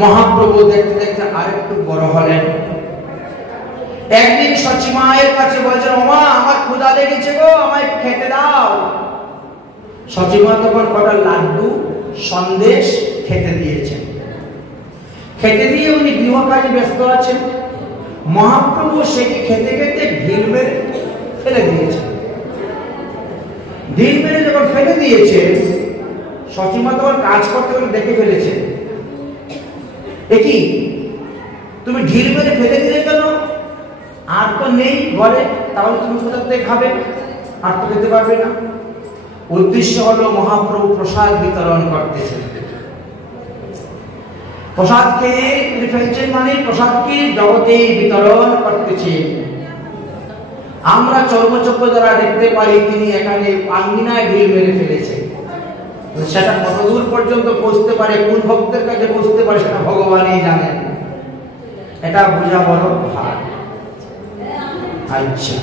মহাপ্রভু দেখতে দেখতে আরেকটু বড় হলেন। একদিন সচি মায়ের কাছে বলছেন, ওমা আমার ক্ষুধা লেগেছে গো, আমায় খেতে দাও। সচি মা তখন কটা লাড্ডু সন্দেশ খেতে দিয়েছেন। খেতে দিয়ে উনি গৃহ কাজে ব্যস্ত আছেন। মহাপ্রভু সেটি খেতে খেতে ঢিল মেরে ফেলে দিয়েছেন। ঢিল মেরে যখন ফেলে দিয়েছে, সচি মা তখন কাজ করতে করতে দেখে ফেলেছেন, কি তুমি ঢিল মেরে ফেলে দিলে কেন? আর তো নেই ঘরে, তাহলে তুমি কোথা থেকে খাবে? আর তো খেতে পারবে না। উদ্দেশ্য হলো মহাপ্রভু প্রসাদ বিতরণ করতেছেন। প্রসাদ খেয়ে তিনি ফেলছেন মানে প্রসাদকে জগতে বিতরণ করতেছেন। আমরা চর্মচক্র দ্বারা দেখতে পারি তিনি এখানে আঙ্গিনায় ঢিল মেরে ফেলেছেন। সেটা কতদূর পর্যন্ত পৌঁছতে পারে, কোন ভক্তের কাছে পৌঁছতে পারে, সেটা ভগবানই জানেন। এটা বোঝা বড় ভার। আচ্ছা,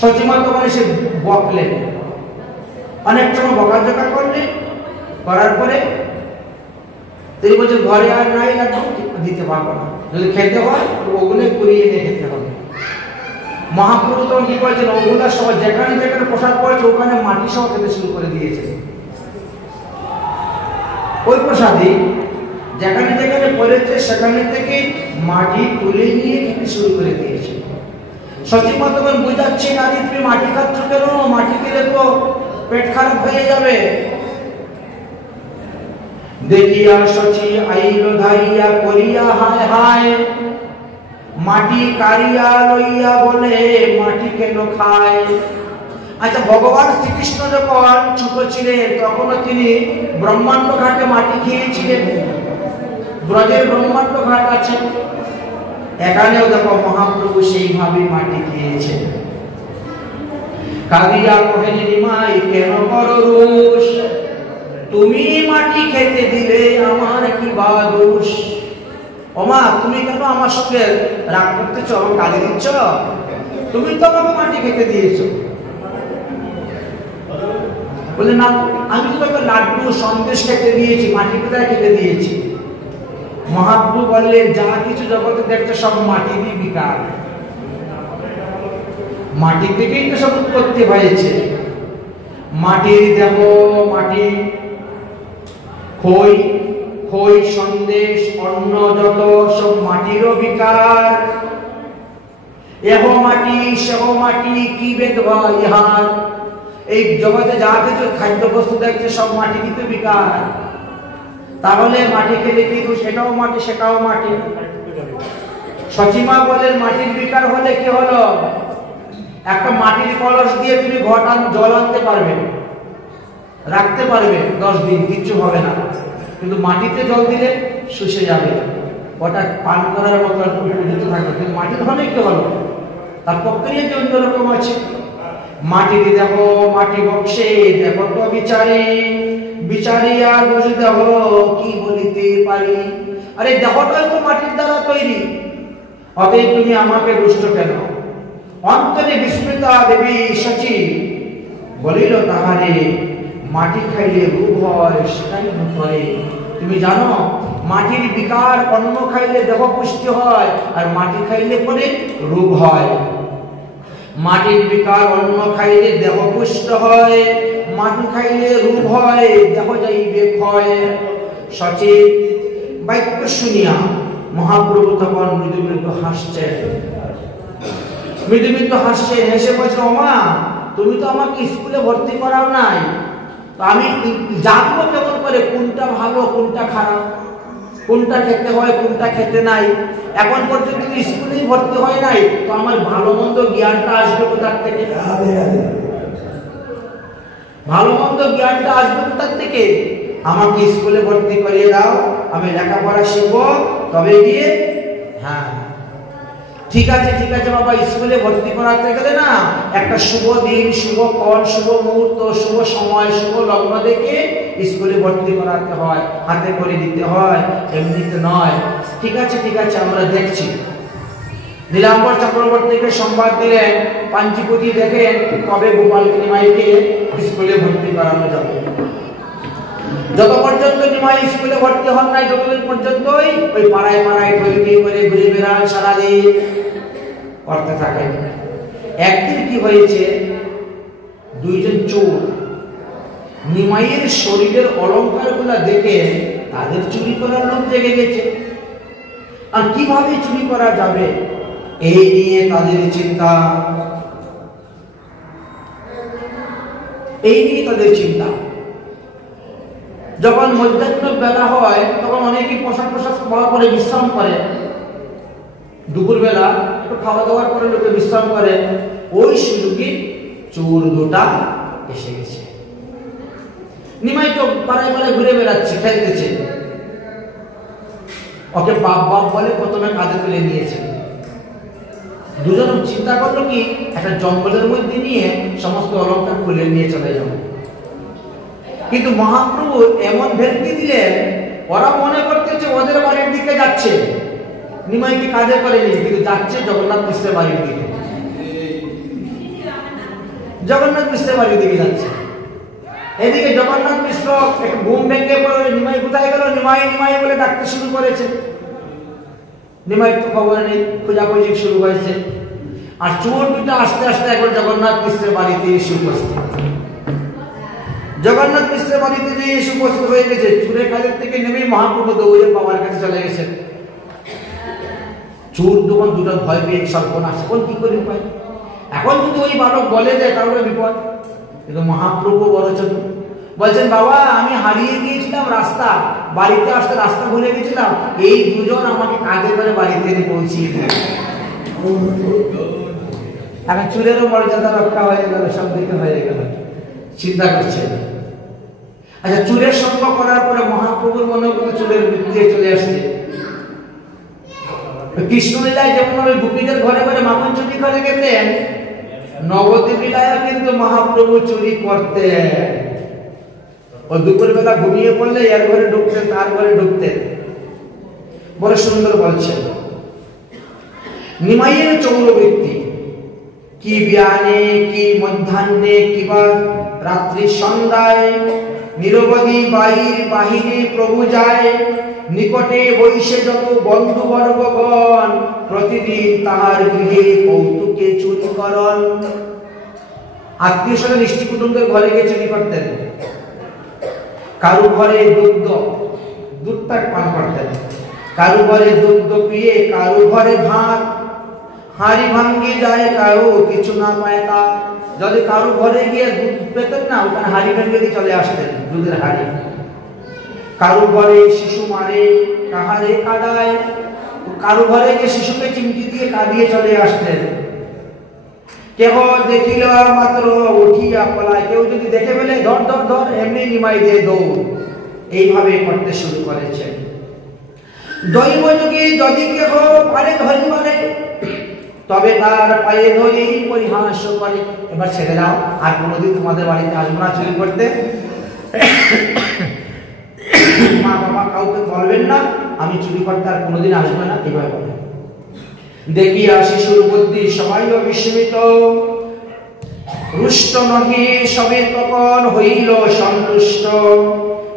সচিমা তখন এসে বকলেন, অনেক সময় বকাঝকা করলেন। করার পরে তিনি বলছেন, ঘরে আর নাই লাড্ডু দিতে পারবো না, যদি খেতে হয় ওগুলো কুড়িয়ে এনে খেতে হবে। মহাপ্রভু তখন কি করেছেন, ওগুলা সহ যেখানে যেখানে প্রসাদ পড়েছে ওখানে মাটি সহ খেতে শুরু করে দিয়েছেন। ওই প্রসাদে যেখানে যেখানে পড়েছে সেখানে থেকে মাটি তুলে নিয়ে খেতে শুরু করে দিয়েছে। সচিব তখন বুঝাচ্ছে, নারী তুমি মাটি খাচ্ছ কেন? মাটি খেলে তো পেট খারাপ হয়ে যাবে। দেখিয়া সচি আইল ধাইয়া করিয়া হায় হায়, মাটি কারিয়া লইয়া বলে মাটি কেন খায়। আচ্ছা, ভগবান শ্রীকৃষ্ণ যখন ছোট ছিলেন তখনও তিনি ব্রহ্মাণ্ড ঘাটে মাটি খেয়েছিলেন। ব্রজের ব্রহ্মাণ্ড ঘাট আছে, এখানেও দেখো মহাপ্রভু সেইভাবে মাটি খেয়েছেন। কাঁদিয়া কহেন, নিমাই কেন করো রোষ, তুমি মাটি খেতে দিলে আমার কি বা দোষ? ওমা তুমি কেন আমার সঙ্গে রাগ করতেছ, আমার গালি দিচ্ছ? তুমি তো আমাকে মাটি খেতে দিয়েছো। বলে না, আমি তো তোকে লাড্ডু সন্দেশ খেতে দিয়েছি, মাটি কোথায় খেতে দিয়েছি? মহাপ্রভু বললেন, যা কিছু জগতে দেখছো সব মাটিরই বিকার, মাটি থেকেই তো সব উৎপত্তি হয়েছে। মাটির দেহ, মাটি, খই, খই সন্দেশ, অন্ন যত সব মাটিরও বিকার। এহ মাটি সেহ মাটি, কি বেদ ইহার। এই জগতে যা কিছু খাদ্য বস্তু দেখছে সব মাটি কিন্তু বিকার। তাহলে মাটি খেলে কি দোষ? এটাও মাটি সেটাও মাটি। সচিমা বলেন, মাটির বিকার হলে কি হলো? একটা মাটির কলস দিয়ে তুমি ঘটা জল আনতে পারবে, রাখতে পারবে 10 দিন, কিচ্ছু হবে না। কিন্তু মাটিতে জল দিলে শুষে যাবে, ওটা পান করার মতো উপযুক্ত থাকবে। কিন্তু মাটির হলে কি হলো? তার প্রক্রিয়া যে অন্যরকম আছে। মাটির দেহ মাটি বক্সে দেখো তো বিচারে, বিচারিয়া দোষ দেহ কি বলিতে পারি। আরে দেহটাই তো মাটির দ্বারা তৈরি, অতএব তুমি আমাকে দুষ্ট কেন? অন্তরে বিস্মৃতা দেবী সচি বলিল তাহারে, মাটি খাইলে রূপ হয় সেটাই হয়। তুমি জানো মাটির বিকার, অন্ন খাইলে দেহ পুষ্টি হয়, আর মাটি খাইলে পরে রূপ হয়। মাটির বিকার, অন্ন খাইলে দেহ পুষ্ট হয়, মাটি খাইলে রূপ হয়, দেহ যাইবে ক্ষয়। সচিব বাক্য শুনিয়া মহাপ্রভু তখন মৃদু মৃদু হাসছেন। মৃদু মৃদু হাসছেন, হেসে বলছে, ওমা তুমি তো আমাকে স্কুলে ভর্তি করাও নাই, তো আমি জানবো কেমন করে কোনটা ভালো কোনটা খারাপ, কোনটা খেতে হয় কোনটা খেতে নাই? এখন পর্যন্ত স্কুলেই ভর্তি হয় নাই, তো আমার ভালো মন্দ জ্ঞানটা আসবে কোথা থেকে? ভালো মন্দ জ্ঞানটা আসবে কোথা থেকে? আমাকে স্কুলে ভর্তি করিয়ে দাও, আমি লেখাপড়া শিখবো, তবে গিয়ে হ্যাঁ ঠিক আছে ঠিক আছে বাবা। স্কুলে ভর্তি করাতে গেলে না একটা শুভ দিন, শুভ ফল, শুভ মুহূর্ত, শুভ সময়, শুভ লগ্ন দেখে স্কুলে ভর্তি করাতে হয়, হাতে করে দিতে হয়, এমনিতে নয়। ঠিক আছে ঠিক আছে, আমরা দেখছি। নীলাম্বর চক্রবর্তীকে সংবাদ দিলেন, পাঞ্চিপুতি দেখেন কবে গোপাল নিমাইকে স্কুলে ভর্তি করানো যাবে। যত পর্যন্ত নিমাই স্কুলে ভর্তি হন নাই, ততদিন পর্যন্তই ওই পাড়ায় পাড়ায় ঢোলকি করে ঘুরে বেড়ান সারাদিন করতে থাকে। একদিন কি হয়েছে, দুইজন চোর নিমাইয়ের শরীরের অলংকার গুলা দেখে তাদের চুরি করার লোক জেগে গেছে। আর কিভাবে চুরি করা যাবে এই নিয়ে তাদের চিন্তা, এই নিয়ে তাদের চিন্তা। যখন মধ্যাহ্ন বেলা হয় তখন অনেকে পোশাক খাওয়া পরে বিশ্রাম করে, দুপুর বেলা একটু খাওয়া দাওয়ার পরে লোকে বিশ্রাম করে। ওই সুযোগে চোর দুটা এসে গেছে। নিমাই তো পাড়ায় পাড়ায় ঘুরে বেড়াচ্ছে, খেলতেছে। ওকে বাপ বাপ বলে প্রথমে কাঁধে তুলে নিয়েছে। দুজন চিন্তা করলো কি একটা জঙ্গলের মধ্যে নিয়ে সমস্ত অলংকার খুলে নিয়ে চলে যাবে। কিন্তু মহাপ্রভু এমন ভেলকি দিলেন, ওরা মনে করতেছে ওদের বাড়ির দিকে যাচ্ছে, নিমাইকে কাঁধে করে নিয়ে, কিন্তু যাচ্ছে জগন্নাথ মিশ্রের বাড়ির দিকে। জগন্নাথ মিশ্রের বাড়ির দিকে যাচ্ছে। এদিকে জগন্নাথ মিশ্র একটু ঘুম ভেঙে পড়ে, নিমাই কোথায় গেল, নিমাই নিমাই বলে ডাকতে শুরু করেছে। নিমাই তো খবর নেই, খোঁজাখুঁজি শুরু হয়েছে। আর চোর দুটো আস্তে আস্তে একবার জগন্নাথ মিশ্রের বাড়িতে এসে উপস্থিত। জগন্নাথ মিশ্রের বাড়িতে যে এসে উপস্থিত হয়ে গেছে, চোরের কাজের থেকে নেমে মহাপ্রভু দৌড়ে বাবার কাছে চলে গেছেন। চোর তখন দুটো ভয় পেয়ে সর্বনাশ, এখন কি করে উপায়, এখন যদি ওই বালক বলে যায় তাহলে বিপদ। কিন্তু মহাপ্রভু বড় চতুর, বলছেন বাবা আমি হারিয়ে গিয়েছিলাম রাস্তা, বাড়িতে আসতে রাস্তা ভুলে গেছিলাম, এই দুজন আমাকে কাঁধে করে বাড়িতে এনে পৌঁছিয়ে দিল। এখন চুরেরও মর্যাদা রক্ষা হয়ে গেল, সব দিকে হয়ে গেল। চিন্তা করছেন। আচ্ছা, চুরের সঙ্গ করার পরে মহাপ্রভুর মনে করে চুরের মৃত্যু চলে আসছে। কৃষ্ণলীলায় যেমন ভাবে গোপীদের ঘরে ঘরে মাখন চুরি করে গেতেন, নবদ্বীপ লীলায় কিন্তু মহাপ্রভু চুরি করতেন। ও দুপুর বেলা ঘুমিয়ে পড়লে এর ঘরে ঢুকতেন, তার ঘরে ঢুকতেন। বড় সুন্দর বলছেন। নিমাইয়ের চৌরবৃত্তি কি বিয়ানে কি মধ্যাহ্নে কিবা রাত্রি সন্ধ্যায়, নিরবধি বাহির বাহিরে প্রভু যায়, নিকটে বৈশে যত বন্ধু বর্গগণ, প্রতিদিন তাহার গৃহে কৌতুকে চুরি করন। আত্মীয় স্বজন ইষ্টি কুটুম্বের ঘরে গিয়ে চুরি করতেন। কারু ঘরে দুধটা পান করতেন, কারু ঘরে দুধ পিয়ে, কারু ঘরে ভাত, হাঁড়ি ভাঙ্গি যায় কারো কিছু না পায় তা। যদি কারু ঘরে গিয়ে দুধ পেতেন না, ওখানে হাঁড়ি ভেঙে দিয়ে চলে আসতেন, দুধের হাঁড়ি। কারু ঘরে শিশু মারে কাহারে কাঁদায়, কারু ঘরে গিয়ে শিশুকে চিমটি দিয়ে কাঁদিয়ে চলে আসতেন। কেহ দেখিল মাত্র উঠিয়া পলায়, কেউ যদি দেখে ফেলে ধর ধর ধর, এমনি নিমাই দিয়ে দৌড়। এইভাবে করতে শুরু করেছেন। দৈব যুগে যদি কেহ পারে ধরিবারে, তবে তার পায়ে ধরে পরিহাস করে। এবার ছেড়ে দাও, আর কোনোদিন তোমাদের বাড়িতে আসবো না চুরি করতে। মা বাবা কাউকে বলবেন না আমি চুরি করতে আর কোনোদিন আসবে না, এভাবে বলে। দেখিয়া শিশুর বুদ্ধি সবাই বিস্মিত, রুষ্ট নহে সবে তখন হইল সন্তুষ্ট।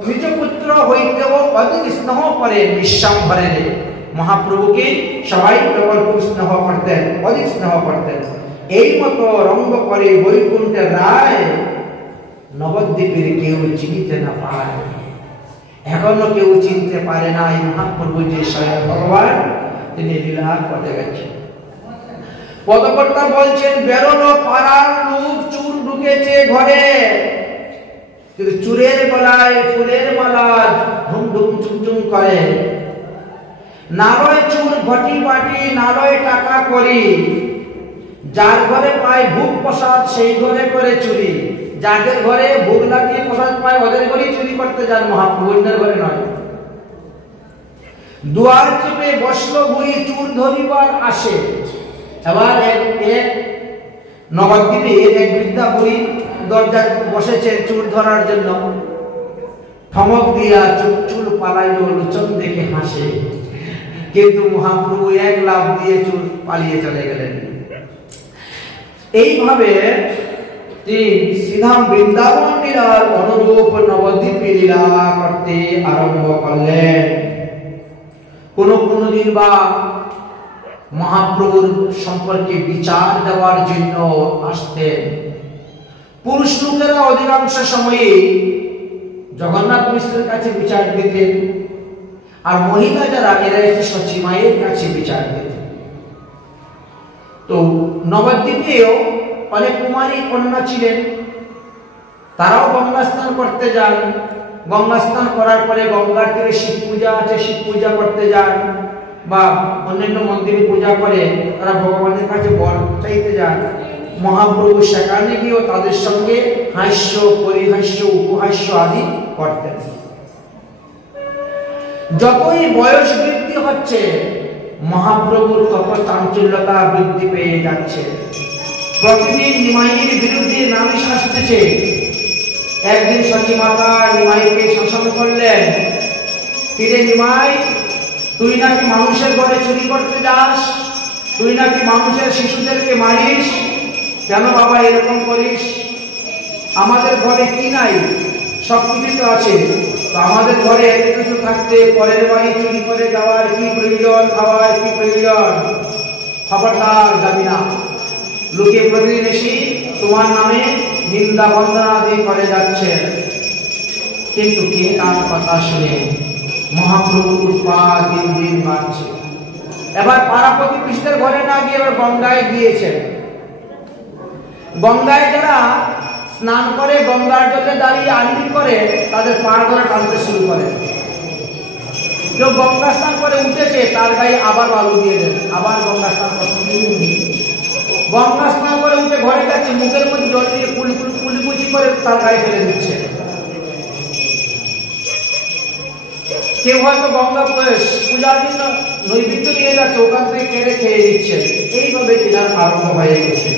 নিজ পুত্র হইতেও অধিক স্নেহ করেন নিঃসম্ভরে। মহাপ্রভুকে সবাই খুব স্নেহ করতেন, অধিক স্নেহ করতেন। এই মতো রঙ্গ করে বৈকুণ্ঠের রায়, নবদ্বীপের কেউ চিনিতে না পায়। এখনো কেউ চিনতে পারে না এই মহাপ্রভু যে স্বয়ং ভগবান, তিনি লীলা করে গেছেন। পদকর্তা বলছেন বেরোনো পাড়ার লোক, চুর ঢুকেছে ঘরে, কিন্তু চুরের গলায় ফুলের মালা ধুম ধুম চুমচুম করে। নারয় চুর ঘটি বাটি, নারয় টাকা করি, যার ঘরে পায় ভোগ প্রসাদ সেই ঘরে করে চুরি। যাদের ঘরে ভোগ লাগিয়ে প্রসাদ পায় ওদের ঘরেই চুরি করতে যান মহাপ্রভুদের ঘরে নয়। দুয়ার চেপে বসলো বুড়ি, চুর ধরিবার আসে। এবার এক নবদ্বীপে এক বৃদ্ধা বুড়ি দরজা বসেছে চুর ধরার জন্য। ঠমক দিয়া চুল পালাইল, লোচন দেখে হাসে। কিন্তু মহাপ্রভু এক লাফ দিয়ে চুর পালিয়ে চলে গেলেন। এইভাবে তিনি শ্রীধাম বৃন্দাবন লীলার অনুরূপ নবদ্বীপ লীলা করতে আরম্ভ করলেন। কোনদিন বা মহাপ্রভুর সম্পর্কে বিচার দেওয়ার জন্য আসতেন। পুরুষ লোকেরা অধিকাংশ সময়ে জগন্নাথ মিশ্রের কাছে বিচার দিতেন, আর মহিলা যারা এরা এসে সচিমায়ের কাছে বিচার দিতেন। তো নবদ্বীপেও অনেক কুমারী কন্যা ছিলেন, তারাও গঙ্গা স্নান করতে যান। গঙ্গা স্নান করার পরে গঙ্গার তীরে শিব পূজা আছে, শিব পূজা করতে যান, বা অন্যান্য মন্দিরে পূজা করে তারা ভগবানের কাছে বর চাইতে যান। মহাপ্রভু সেখানে গিয়েও তাদের সঙ্গে হাস্য, পরিহাস্য, উপহাস্য আদি করতেন। যতই বয়স বৃদ্ধি হচ্ছে মহাপ্রভুর তত চাঞ্চল্যতা বৃদ্ধি পেয়ে যাচ্ছে। প্রতিদিন নিমাইয়ের বিরুদ্ধে নালিশ আসতেছে। একদিন সচিমাতা নিমাইকে শাসন করলেন, ফিরে নিমাই, তুই নাকি মানুষের ঘরে চুরি করতে যাস, তুই নাকি মানুষের শিশুদেরকে মারিস, কেন বাবা এরকম করিস? আমাদের ঘরে কি নাই? সবকিছু তো আছে, তো আমাদের ঘরে এত কিছু থাকতে পরের বাড়ি চুরি করে যাওয়ার কি প্রয়োজন? খাওয়ার কি প্রয়োজন? খবরদার যাবি না। লোকে প্রতিদিন এসে তোমার নামে নিন্দা বন্দনাদি করে যাচ্ছে। কিন্তু কে কার কথা শুনে? মহাপ্রভুর পা দিন দিন বাড়ছে। এবার পাড়া প্রতিবেশীদের ঘরে না গিয়ে এবার গঙ্গায় গিয়েছেন। গঙ্গায় যারা স্নান করে গঙ্গার জলে দাঁড়িয়ে আরতি করে তাদের পা ধরে টানতে শুরু করে। কেউ গঙ্গা স্নান করে উঠেছে, তার গায়ে আবার বালু দিয়ে দেন, আবার গঙ্গা স্নান করতে। গঙ্গা স্নান করে উঠে ঘরে যাচ্ছে, মুখের মধ্যে জল দিয়ে কুলিকুচি করে তার গায়ে ফেলে দিচ্ছে। কেউ হয়তো গঙ্গা পূজার জন্য নৈবেদ্য নিয়ে যাচ্ছে, ওখান থেকে কেড়ে খেয়ে দিচ্ছে। এইভাবে কেনার আরম্ভ হয়ে গেছে।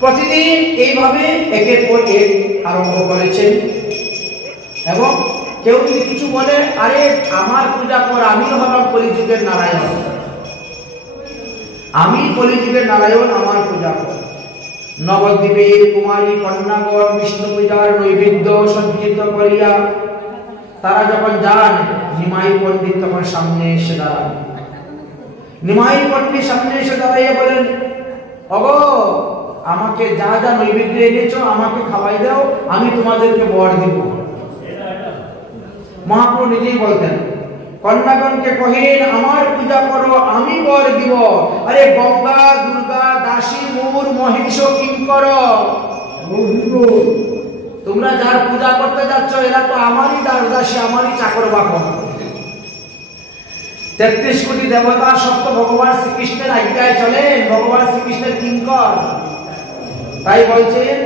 প্রতিদিন এইভাবে একের পর এক আরম্ভ করেছেন। এবং কেউ যদি কিছু বলে, আরে আমার পূজা কর, আমি হলাম কলিযুগের নারায়ণ, আমি কলিযুগের নারায়ণ, আমার পূজা কর। নবদ্বীপের কুমারী কন্যাগণ বিষ্ণু পূজার নৈবেদ্য সজ্জিত করিয়া তারা যখন যান, নিমাই পণ্ডিত তখন সামনে এসে দাঁড়ান। নিমাই পণ্ডিত সামনে এসে দাঁড়াইয়া বলেন, ওগো, আমাকে যা যা নৈবেদ্য এনেছো আমাকে খাওয়াই দাও, আমি তোমাদেরকে বর দিব। মহাপ্রভু নিজেই বলতেন, কন্যাগণকে কহেন, আমার পূজা করো, আমি বর দিব। আরে গঙ্গা, দুর্গা, দাসী, মূর, মহিষ, কিঙ্কর, তোমরা যার পূজা করতে যাচ্ছ এরা তো আমারই দাস দাসী, আমারই চাকর বাকর। 33 কোটি দেবতা সব তো ভগবান শ্রীকৃষ্ণের আজ্ঞায় চলেন, ভগবান শ্রীকৃষ্ণের কিঙ্কর। তাই বলছেন,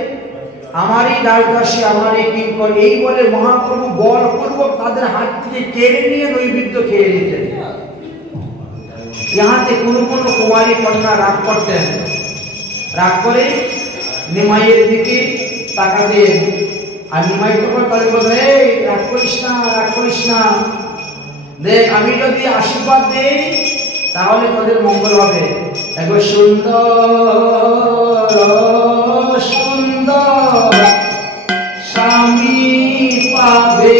আমারই দাস দাসী, আমারই কিঙ্কর। এই বলে মহাপ্রভু বলপূর্বক তাদের হাত থেকে কেড়ে নিয়ে নৈবেদ্য খেয়ে নিতেন। ইহাতে কোনো কোনো কুমারী কন্যা রাগ করতেন, রাগ করে নিমাইয়ের দিকে তাকাতেন। আর নিমাই তখন তাদের বলতেন, এই রাগ করিস না, রাগ করিস না, দেখ আমি যদি আশীর্বাদ দেই তাহলে তোদের মঙ্গল হবে। একবার সুন্দর সুন্দর স্বামী পাবে,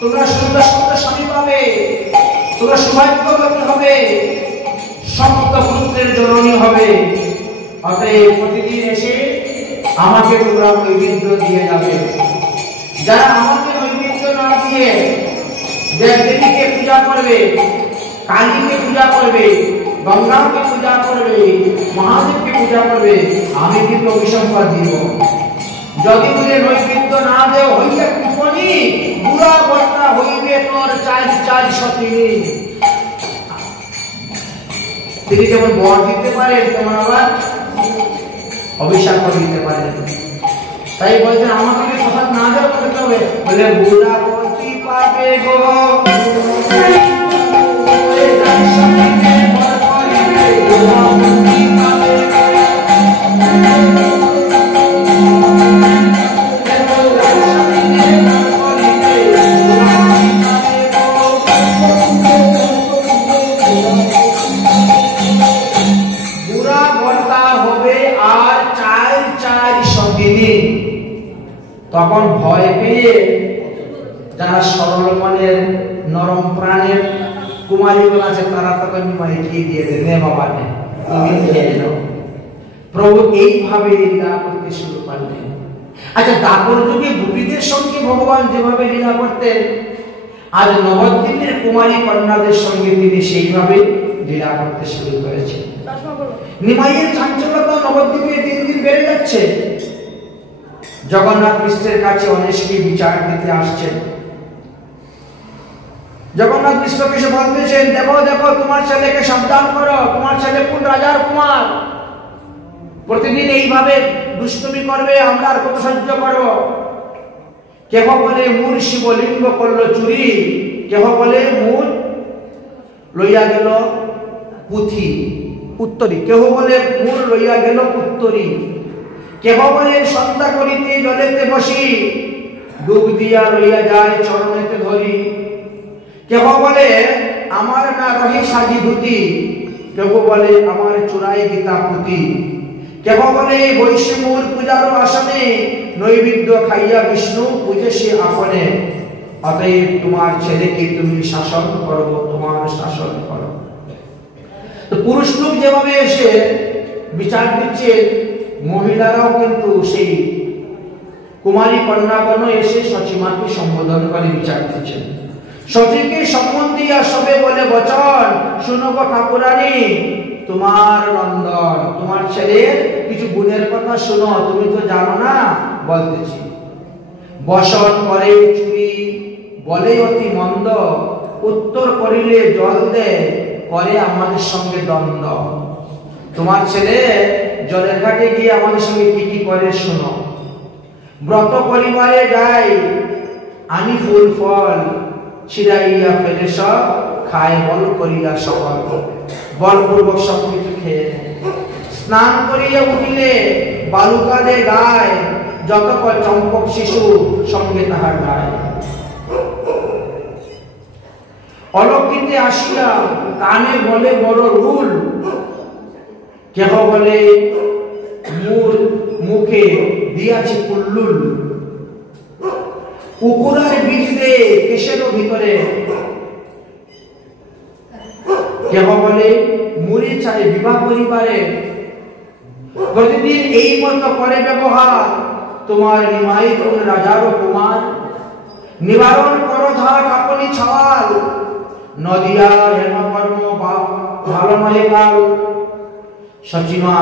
তোমরা সুন্দর সুন্দর স্বামী পাবে, তোমরা সৌভাগ্যবতী হবে, সপ্ত পুত্রের জননী হবে। অতএব প্রতিদিন এসে আমাকে তোমরা নৈবেদ্য দিয়ে যাবে। যারা আমাকে নৈবেদ্য না দিয়ে দেবদেবীকে পূজা করবে, কালীকে পূজা করবে, গঙ্গাকে পূজা করবে, মহাদেবকে পূজা করবে, আমি কিন্তু অভিসম্পাদ দিব। যদি তুমি নৈবেদ্য না দেও হইতে চারি সতিনী, তিনি যেমন বর দিতে পারেন তেমন আবার অভিশাপ করে দিতে পারেন। তাই বলছেন আমাকে যদি প্রসাদ না দেওয়া করতে হবে, বলে বুড়া পতি পাবে গো তখন ভয় পেয়ে যারা সরল মনের নরম প্রাণের কুমারীগুলো আছে তারা তখন নিমাইকে দিয়ে দেয়, নে বাবা নে তুমি খেয়ে নাও। প্রভু এইভাবে লীলা করতে শুরু করলেন। আচ্ছা, দাপর যুগে গোপীদের সঙ্গে ভগবান যেভাবে লীলা করতেন, আজ নবদ্বীপের কুমারী কন্যাদের সঙ্গে তিনি সেইভাবে লীলা করতে শুরু করেছেন। নিমাইয়ের চাঞ্চল্যতা নবদ্বীপে দিন দিন বেড়ে যাচ্ছে। জগন্নাথ মিশ্রের কাছে অনেকে বিচার দিতে আসছেন। জগন্নাথ মিশ্রকে এসে বলতেছেন, দেখো দেখো তোমার ছেলেকে সাবধান করো, তোমার ছেলে কোন রাজার কুমার, প্রতিদিন এইভাবে দুষ্টুমি করবে, আমরা আর কত সহ্য করব। কেহ বলে মূল শিবলিঙ্গ করলো চুরি, কেহ বলে মূল লইয়া গেল পুঁথি উত্তরী, কেহ বলে মূল লইয়া গেল উত্তরী, কেহ বলে সন্ধ্যা করিতে জলেতে বসি, ডুব দিয়া লইয়া যায় চরণেতে ধরি, কেহ বলে আমার না রহি সাজিভূতি, কেহ বলে আমার চূড়াই গীতা পুঁতি, কেহ বলে বৈষ্ণবর পূজার আসনে নৈবেদ্য খাইয়া বিষ্ণু পূজে সে আপনে, অতএব তোমার ছেলেকে তুমি শাসন করো, তোমার শাসন করো। তো পুরুষ লোক যেভাবে এসে বিচার দিচ্ছে, মহিলারাও কিন্তু সেই কুমারী কন্যাগণ এসে সচিমাকে সম্বোধন করে বিচার দিচ্ছেন। সচিকে সম্মান দিয়া সবে বলে বচন, শুনো গো ঠাকুরানী তোমার নন্দন, তোমার ছেলের কিছু গুণের কথা শুনো, তুমি তো জানো না, বলতেছি। বসন করে চুরি, বলে অতি মন্দ, উত্তর করিলে জল দে, করে আমাদের সঙ্গে দ্বন্দ্ব। তোমার ছেলে জলের ঘাটে গিয়ে আমাদের সঙ্গে কি কি করে শোনো। ব্রত পরিবারে যাই আমি ফুল ফল, ছিড়াইয়া ফেলে সব খায় বল করিয়া সকল, বলপূর্বক সব কিছু খেয়ে। স্নান করিয়া উঠিলে বালুকাদে গায়, যত চম্পক শিশু সঙ্গে তাহার গায়। অলক্ষিতে আসিয়া কানে বলে বড় রুল, কেহ বলে মুখে দিয়াছে কুল্লুল, কুকুরের বীজ দে কেশের ভিতরে, কেহ বলে মুড়ি চাই বিবাহ পরিবারে। প্রতিদিন এই মতো করে ব্যবহার, তোমার নিমাই কোন রাজার কুমার, নিবারণ করো ধার আপনি ছাওয়াল, নদিয়া হেন কর্ম ভালো নহে কাল। সচিমা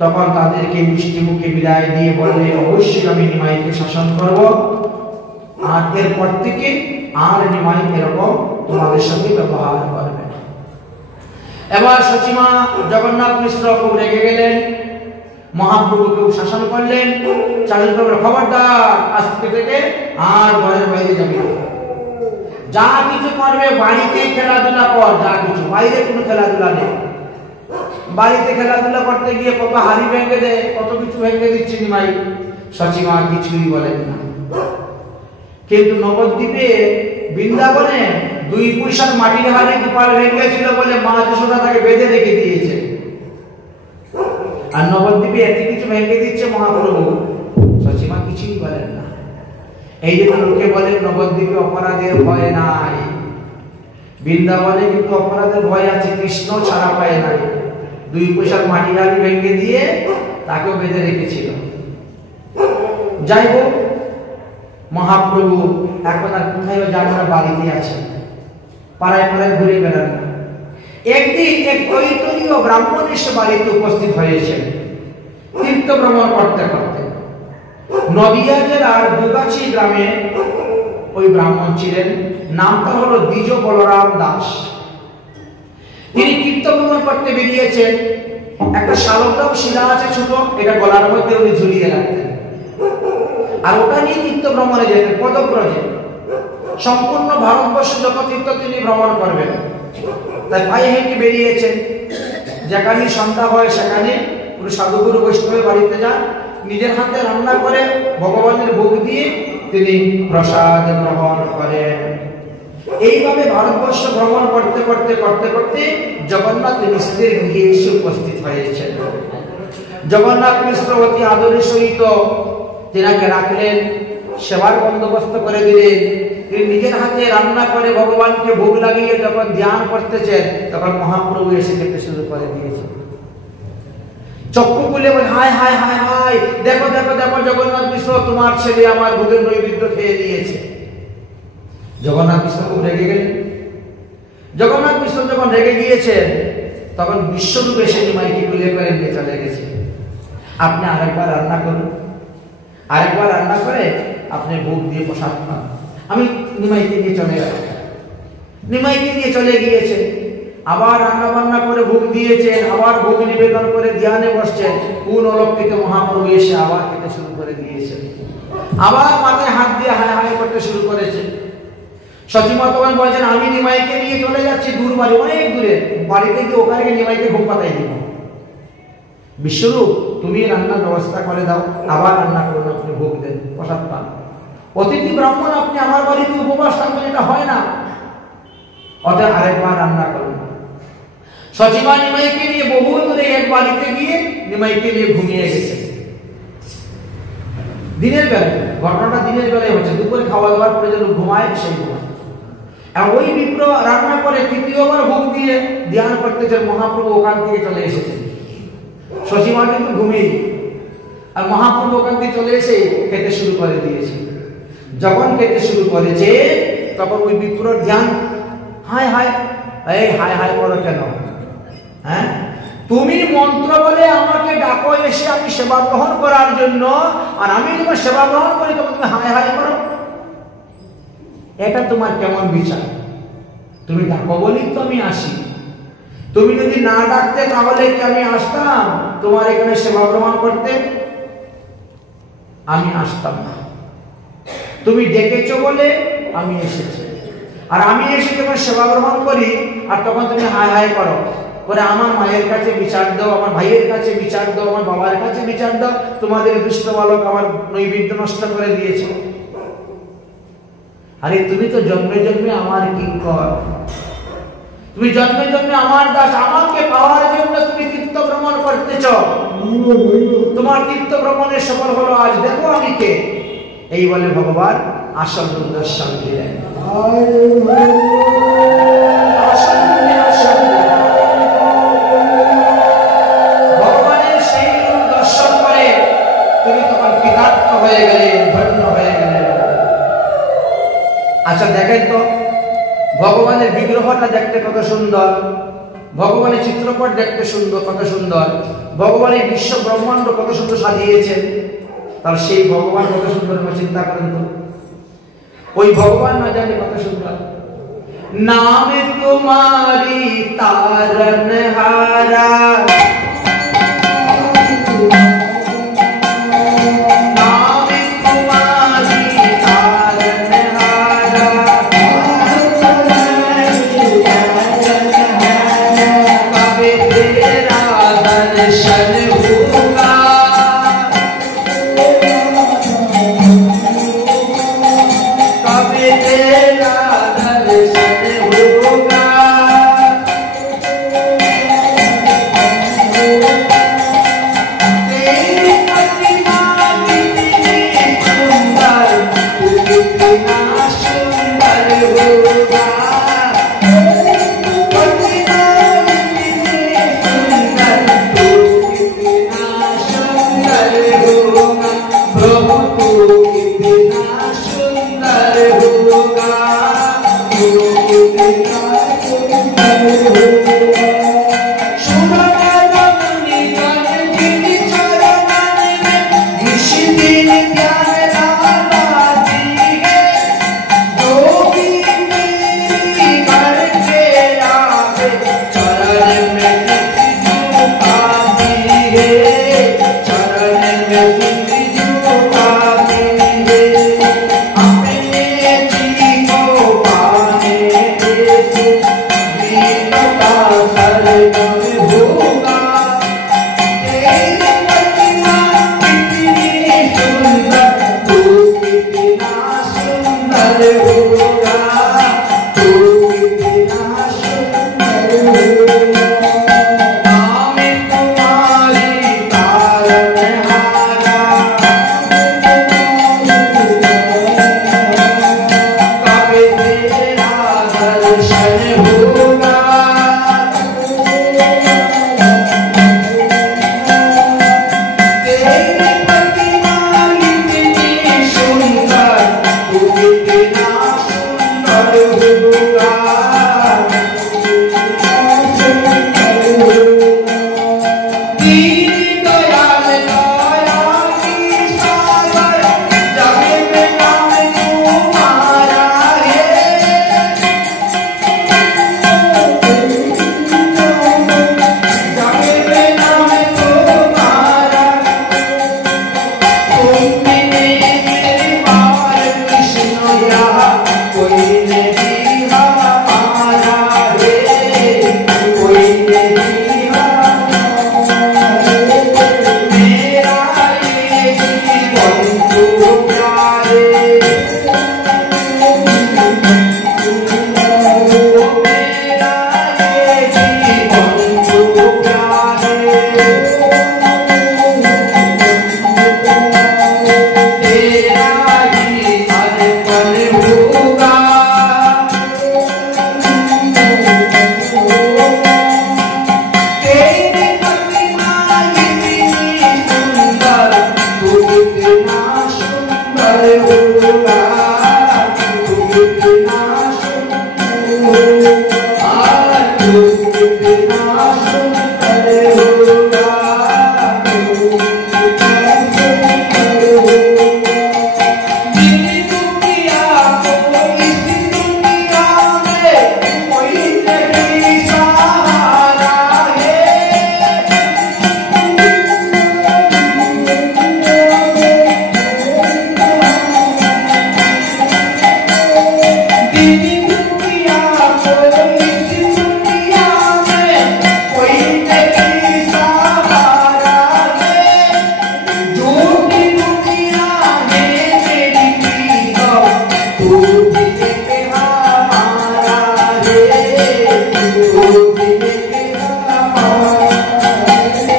তখন তাদেরকে মিষ্টি মুখে বিদায় দিয়ে বললে, অবশ্যই আমি নিমাইকে শাসন করব, আর এরপর থেকে আর নিমাই এরকম তোমাদের সঙ্গে ব্যবহার করবে না। এবার সচিমা জগন্নাথ মিশ্র খুব রেগে গেলেন, মহাপ্রভুকে শাসন করলেন, চালু করলেন, খবরদার আজ থেকে আর ঘরের বাইরে যাবে না, যা কিছু করবে বাড়িতে খেলাধুলা কর, যা কিছু, বাইরে কোনো খেলাধুলা নেই। বাড়িতে খেলাধুলা করতে গিয়ে কত হাড়ি ভেঙে দেয়, কত কিছু ভেঙে দিচ্ছে নিমাই। সচিমা কিছুই বলেন না। কিন্তু নবদ্বীপে বৃন্দাবনে 2 পয়সার মাটির হাড়ি গোপাল ভেঙেছিল বলে মা যশোদা তাকে বেঁধে রেখে দিয়েছে, আর নবদ্বীপে এত কিছু ভেঙে দিচ্ছে মহাপ্রভু। সচিমা কিছুই বলেন না। এই জন্য লোকে বলেন নবদ্বীপে অপরাধের ভয় নাই, বৃন্দাবনে কিন্তু অপরাধের ভয় আছে, কৃষ্ণ ছাড়া পায় নাই। 2 পয়সার মাটির হাড়ি ভেঙে দিয়ে তাকেও বেঁধে রেখেছিল। যাই হোক, মহাপ্রভু এখন আর কোথায় যান না, বাড়িতে আছে, পাড়ায় পাড়ায় ঘুরে বেড়ান না। একদিন এক কৈতরীয় ব্রাহ্মণ এসে বাড়িতে উপস্থিত হয়েছেন তীর্থ ভ্রমণ করতে করতে। নদিয়া জেলার দুগাছি গ্রামে ওই ব্রাহ্মণ ছিলেন, নামটা হলো দ্বিজ বলরাম দাস। তিনি তীর্থ ভ্রমণ করতে বেরিয়েছেন। একটা শালগ্রাম শিলা আছে ছোট, এটা গলার মধ্যে উনি ঝুলিয়ে রাখতেন, আর ওটা নিয়ে তীর্থ ভ্রমণে যেতেন পদব্রজে। সম্পূর্ণ ভারতবর্ষ যত তীর্থ তিনি ভ্রমণ করবেন, তাই পায়ে হেঁটে বেরিয়েছেন। যেখানে সন্ধ্যা হয় সেখানে পুরো সাধুগুরু বৈষ্ণবের বাড়িতে যান, নিজের হাতে রান্না করে ভগবানের ভোগ দিয়ে তিনি প্রসাদ গ্রহণ করেন। এইভাবে ভারতবর্ষ ভ্রমণ করতে করতে করতে করতে জগন্নাথ মিশ্রের গৃহে এসে উপস্থিত হয়েছেন। জগন্নাথ মিশ্র অতি আদরের সহিত তেনাকে রাখলেন, সেবার বন্দোবস্ত করে দিলেন। তিনি নিজের হাতে রান্না করে ভগবানকে ভোগ লাগিয়ে যখন ধ্যান করতেছেন, তখন মহাপ্রভু এসে খেতে শুরু করে দিয়েছে। চক্ষু খুলে বলে, হায় হায় হায় হায়, দেখো দেখো দেখো জগন্নাথ মিশ্র, তোমার ছেলে আমার ভোগের নৈবেদ্য খেয়ে দিয়েছে। জগন্নাথ মিশ্র খুব রেগে গেলেন। জগন্নাথ মিশ্র যখন রেগে গিয়েছেন, তখন বিশ্বরূপ এসে নিমাইকে খুলে করে নিয়ে চলে গেছে। আপনি আরেকবার রান্না করুন, আরেকবার রান্না করে আপনি ভোগ দিয়ে প্রসাদ পান। আমি নিমাইকে নিয়ে চলে গেলাম। নিমাইকে নিয়ে চলে গিয়েছে, আবার রান্না বান্না করে ভোগ দিয়েছেন, আবার ভোগ নিবেদন করে ধ্যানে বসছেন। কোন অলক্ষিত মহাপ্রভু এসে আবার খেতে শুরু করে দিয়েছেন, আবার মাথায় হাত দিয়ে হায় হায় করতে শুরু করেছে। সচিমা তখন বলছেন, আমি নিমাইকে নিয়ে চলে যাচ্ছি দূর বাড়ি, অনেক দূরে, বাড়িতে গিয়ে ওখানে নিমাইকে ঘুম পাতাই দিব। বিশ্বরূপ, তুমি রান্নার ব্যবস্থা করে দাও, আবার রান্না করুন, আপনি ভোগ দেন, প্রসাদ পান। অতিথি ব্রাহ্মণ, আপনি আমার বাড়িতে উপবাস থাকবেন, এটা হয় না, অতএব আরেকবার রান্না করুন। সচিমা নিমাইকে নিয়ে বহু দূরে এক বাড়িতে গিয়ে নিমাইকে নিয়ে ঘুমিয়ে গেছে। দিনের বেলায়, ঘটনাটা দিনের বেলায় হচ্ছে, দুপুরে খাওয়া দাওয়ার পরে যেন ঘুমায় সেই ঘুমায়। আর ওই বিপ্র রান্না করে তৃতীয়বার ভোগ দিয়ে ধ্যান করতেছেন, মহাপ্রভু ওখান থেকে চলে এসেছেন। সচিমা কিন্তু ঘুমিয়ে, আর মহাপ্রভু ওখান থেকে চলে এসে খেতে শুরু করে দিয়েছে। যখন খেতে শুরু করেছে, তখন ওই বিপ্রর ধ্যান, হায় হায়, এই হায় হায় করো কেন? হ্যাঁ, তুমি মন্ত্র বলে আমাকে ডাকো এসে আমি সেবা গ্রহণ করার জন্য, আর আমি যখন সেবা গ্রহণ করি তখন তুমি হায় হায় করো, এটা তোমার কেমন বিচার? তুমি ডাকো বলি তো আমি আসি, তুমি যদি না ডাকতে তাহলে কি আমি আসতাম তোমার এখানে সেবা গ্রহণ করতে? আমি আসতাম না। তুমি ডেকেছো বলে আমি এসেছি, আর আমি এসে যখন সেবা গ্রহণ করি আর তখন তুমি হায় হায় করো, করে আমার মায়ের কাছে বিচার দাও, আমার ভাইয়ের কাছে বিচার দাও, আমার বাবার কাছে বিচার দাও, তোমাদের দুষ্ট বালক আমার নৈবেদ্য নষ্ট করে দিয়েছে। আরে তুমি তো জন্মে জন্মে আমার কিঙ্কর, তুমি জন্মে জন্মে আমার দাস, আমাকে পাওয়ার জন্য তুমি তীর্থ ভ্রমণ করতেছ। তোমার তীর্থ ভ্রমণের সফল হলো আজ, দেখো আমি কে। এই বলে ভগবান আসল দর্শন দিলেন। ভগবানের সেই রূপ দর্শন করে তুমি তখন কৃতার্থ হয়ে গেলেন, ধন্য হয়ে গেলেন। আচ্ছা দেখেন তো, ভগবানের বিগ্রহটা দেখতে কত সুন্দর, ভগবানের চিত্রপট দেখতে সুন্দর, কত সুন্দর, ভগবানের বিশ্ব ব্রহ্মাণ্ড কত সুন্দর সাজিয়েছেন। তার সেই ভগবান কত সুন্দর, চিন্তা করেন তো, ওই ভগবান না জানে কত সুন্দর। নামে তোমারি তারনহারা, होगा तू कितना सुंदर होगा। आमिर तुम्हारी तारनहारा कब तेरा दर्शन होगा। तेरी प्रतिमा इतनी सुंदर तू कितना सुंदर होगा। दीन दयाल दया की सागर जग में नाम तुम्हारा है। जग में नाम तुम्हारा। तुमने मेरे बाल कृष्ण या कोई नहीं हमारा रे, कोई नहीं हमारा। मेरा ये जीवन तो प्यारे, मेरा ये जीवन तो प्यारे। तेरा ही अर्पण होगा। तेरी प्रतिमा इतनी सुंदर तू कितना सुंदर होगा। तू कितना सुंदर होगा। तू कितना सुंदर होगा। जिन दुनिया को इस दुनिया में कोई नहीं सहारा है। जिन दुनिया को इस दुनिया में कोई नहीं सहारा है। झूठी दुनिया है मेरी प्रीतम तू भी एक हमारा है। तू भी एक हमारा।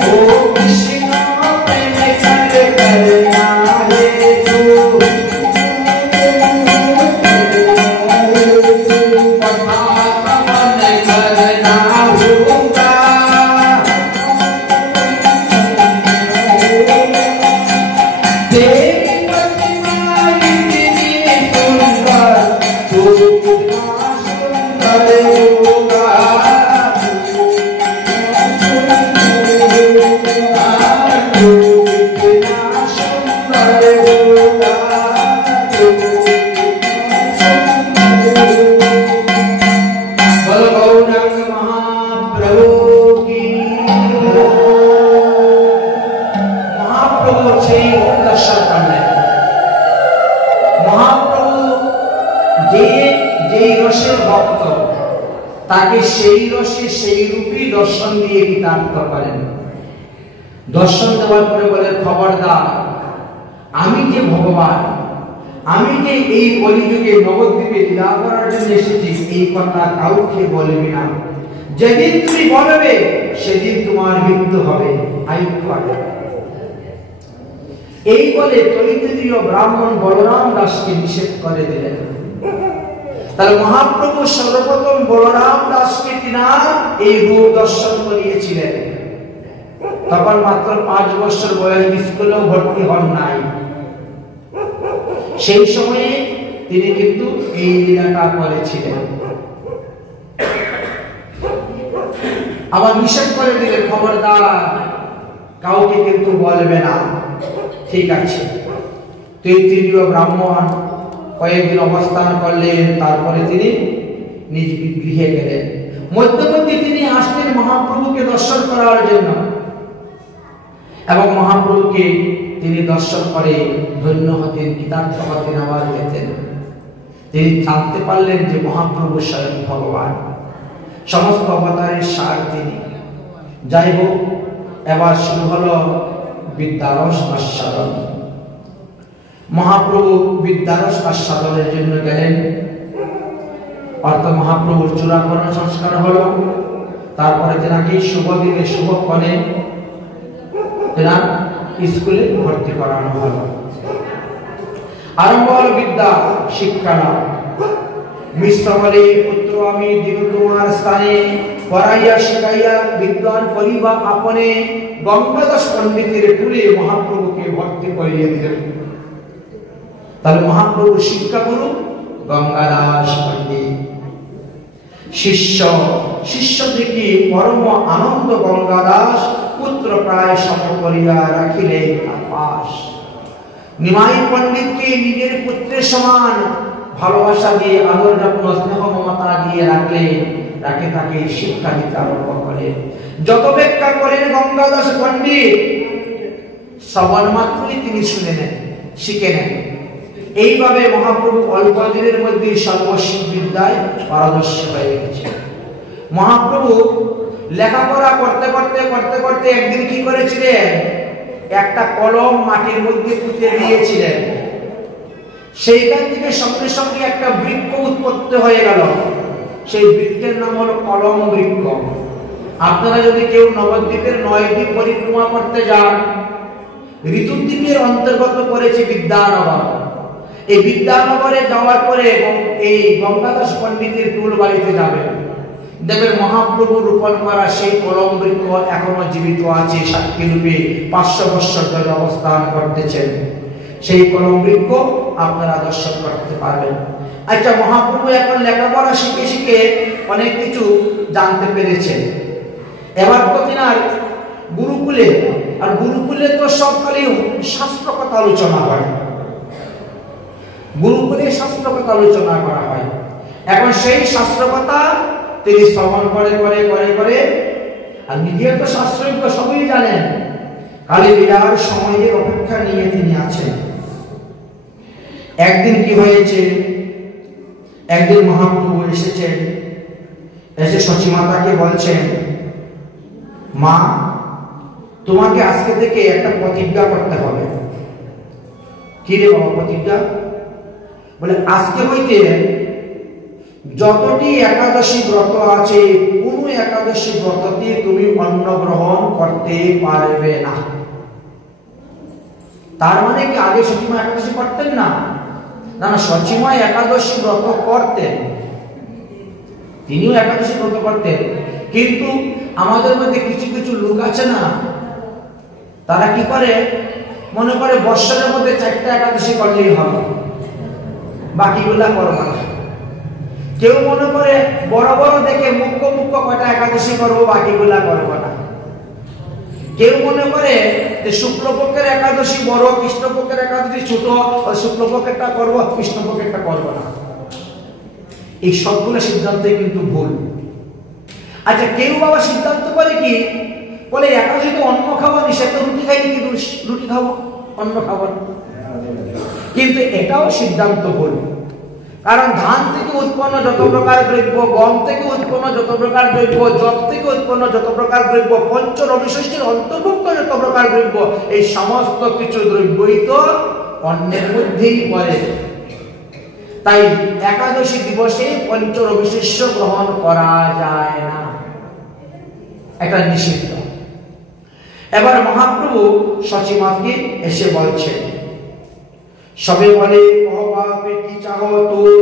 ओ कृष्ण प्रेम कर करना है तू। कथा कमन करना होगा। तेरी प्रतिमा इतनी सुंदर तू कितना सुंदर होगा। तू कितना सुंदर होगा। बोलो गौरंग महाप्रभु की। महाप्रभु সেই দর্শন করলেন। মহাপ্রভু যে যেই রসের ভক্ত তাকে সেই রসে সেই রূপই দর্শন দিয়ে কৃতার্থ করেন। দর্শন দেওয়ার পরে বলে খবরদার আমি যে ভগবান, আমি যে এই কলিযুগে নবদ্বীপে লীলা করার জন্য এসেছি এই কথা কাউকে বলবি না। যেদিন তুমি বলবে সেদিন তোমার মৃত্যু হবে। এই বলে তৈত্রীয় ব্রাহ্মণ বলরাম দাসকে নিষেধ করে দিলেন। তাহলে মহাপ্রভু সর্বপ্রথম বলরাম দাসকে তিনার এই রূপ দর্শন করিয়েছিলেন। তখন মাত্র 5 বছর বয়স, স্কুলেও ভর্তি হন নাই। সেই সময়ে তিনি কিন্তু এই লীলাটা করেছিলেন। আবার নিষেধ করে দিলেন খবরদার কাউকে কিন্তু বলবে না। ঠিক আছে। তৈত্রীয় ব্রাহ্মণ কয়েকদিন অবস্থান করলেন, তারপরে তিনি নিজ গৃহে গেলেন। মধ্যমধ্যে তিনি আসতেন মহাপ্রভুকে দর্শন করার জন্য এবং মহাপ্রভুকে তিনি দর্শন করে ধন্য হতেন, কৃতার্থ হতেন, আবার যেতেন। তিনি জানতে পারলেন যে মহাপ্রভু স্বয়ং ভগবান, সমস্ত অবতারের সার তিনি। যাই হোক, এবার শুরু হলো বিদ্যারস আস্বাদন। মহাপ্রভু বিদ্যারস আস্বাদনের জন্য গেলেন। অর্থাৎ মহাপ্রভুর চূড়াকরণ সংস্কার হলো। তারপরে তেনাকে শুভদিনে শুভক্ষণে তেনার স্কুলে ভর্তি করানো হলো। আরম্ভ হল বিদ্যা শিক্ষা। মিশ্র বলে, পুত্র আমি দিন তোমার স্থানে, পড়াইয়া শিখাইয়া বিদ্বান করিবা আপনে। গঙ্গাদাস পণ্ডিতের কুলে মহাপ্রভুকে ভর্তি করিয়ে দিলেন। তাহলে মহাপ্রভুর শিক্ষা গুরু গঙ্গাদাস পণ্ডিত। শিষ্য থেকে পরম আনন্দ গঙ্গাদাস, পুত্র প্রায় সম করিয়া রাখিলে আকাশ। নিমাই পণ্ডিতকে নিজের পুত্রের সমান ভালোবাসা দিয়ে, আদর যত্ন স্নেহ মমতা দিয়ে রাখে তাকে শিক্ষা দিতে আরম্ভ করে। যত ব্যাখ্যা করেন গঙ্গাদাস পণ্ডিত, শ্রবণ মাত্রই তিনি শুনে নেন, শিখে নেন। এইভাবে মহাপ্রভু অল্প দিনের মধ্যে সর্বস্ব বিদ্যায় পারদর্শী হয়ে গেছে। মহাপ্রভু লেখাপড়া করতে করতে করতে করতে একদিন কি করেছিলেন, একটা কলম মাটির মধ্যে পুঁতে দিয়েছিলেন। সেইখান থেকে সঙ্গে সঙ্গে একটা বৃক্ষ উৎপত্তি হয়ে গেল। সেই বৃক্ষের নাম হলো কলম বৃক্ষ। আপনারা যদি কেউ নবদ্বীপের 9 দ্বীপ পরিক্রমা করতে যান, ঋতুদ্বীপের অন্তর্গত করেছে বিদ্যানগর। এই বিদ্যানগরে যাওয়ার পরে এই গঙ্গাদাস পণ্ডিতের টুল বাড়িতে যাবেন, দেখবেন মহাপ্রভু রূপণ করা সেই কলম বৃক্ষ এখনো জীবিত আছে, সাক্ষী রূপে 500 বৎসর ধরে অবস্থান করতেছেন। সেই কলম বৃক্ষ আপনারা দর্শন করতে পারবেন। আচ্ছা, মহাপ্রভু এখন লেখাপড়া শিখে শিখে অনেক কিছু জানতে পেরেছেন। এবার তো তিনার গুরুকুলে, আর গুরুকুলে তো সব খালি শাস্ত্র কথা আলোচনা হয়, গুরুকুলে শাস্ত্র কথা আলোচনা করা হয়। এখন সেই শাস্ত্র কথা তিনি শ্রবণ করে করে করে করে, আর নিজে তো শাস্ত্রজ্ঞ, সবই জানেন, খালি বিরাট সময়ের অপেক্ষা নিয়ে তিনি আছেন। একদিন কি হয়েছে, একদিন মহাপ্রভু এসেছেন, এসে সচিমাতাকে বলছেন, মা তোমাকে আজকে থেকে একটা প্রতিজ্ঞা করতে হবে। কি রে বাবা প্রতিজ্ঞা? বলে আজকে হইতে যতটি একাদশী ব্রত আছে, কোন একাদশী ব্রততে তুমি অন্ন গ্রহণ করতে পারবে না। তার মানে কি আগে সচিমা একাদশী করতেন না? না না, সচিমা একাদশী ব্রত করতেন, তিনিও একাদশী ব্রত করতেন। কিন্তু আমাদের মধ্যে কিছু কিছু লোক আছে না, তারা কি করে, মনে করে বৎসরের মধ্যে 4টা একাদশী করলেই হবে, বাকিগুলা করবো না। কেউ মনে করে বড় বড় দেখে মুখ্য মুখ্য কয়টা একাদশী করবো, বাকিগুলা করবো না। কেউ মনে করে যে শুক্লপক্ষের একাদশী বড়, কৃষ্ণপক্ষের একাদশী ছোট, শুক্লপক্ষেরটা করবো, কৃষ্ণপক্ষেরটা করবো না। এই সবগুলো সিদ্ধান্তই কিন্তু ভুল। আচ্ছা, কেউ বাবা সিদ্ধান্ত করে কি, বলে একাদশী তো অন্ন খাওয়া নিষেধ, রুটি খাই কি রুটি খাবো, অন্ন খাবো না। কিন্তু এটাও সিদ্ধান্ত ভুল। কারণ ধান থেকে উৎপন্ন যত প্রকার দ্রব্য, গম থেকে উৎপন্ন যত প্রকার দ্রব্য, জব থেকে উৎপন্ন যত প্রকার দ্রব্য, পঞ্চ রবিষষ্ঠীর অন্তর্ভুক্ত যত প্রকার দ্রব্য, এই সমস্ত কিছু দ্রব্যই তো অন্নের মধ্যেই পড়ে। তাই একাদশী দিবসে পঞ্চ রবিশস্য গ্রহণ করা যায় না, এটা নিষিদ্ধ। এবার মহাপ্রভু সচিমাকে এসে বলছেন, সবে বলে কহবাপে কি চাহ তোর,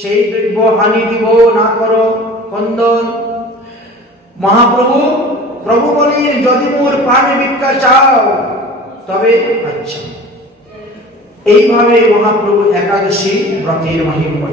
সেই দ্রব্য হানি দিব না করো খন্দন। মহাপ্রভু প্রভু বলেন, যদি মোর প্রাণ ভিক্ষা চাও তবে আচ্ছা। এইভাবে মহাপ্রভু একাদশী ব্রতের মহিমা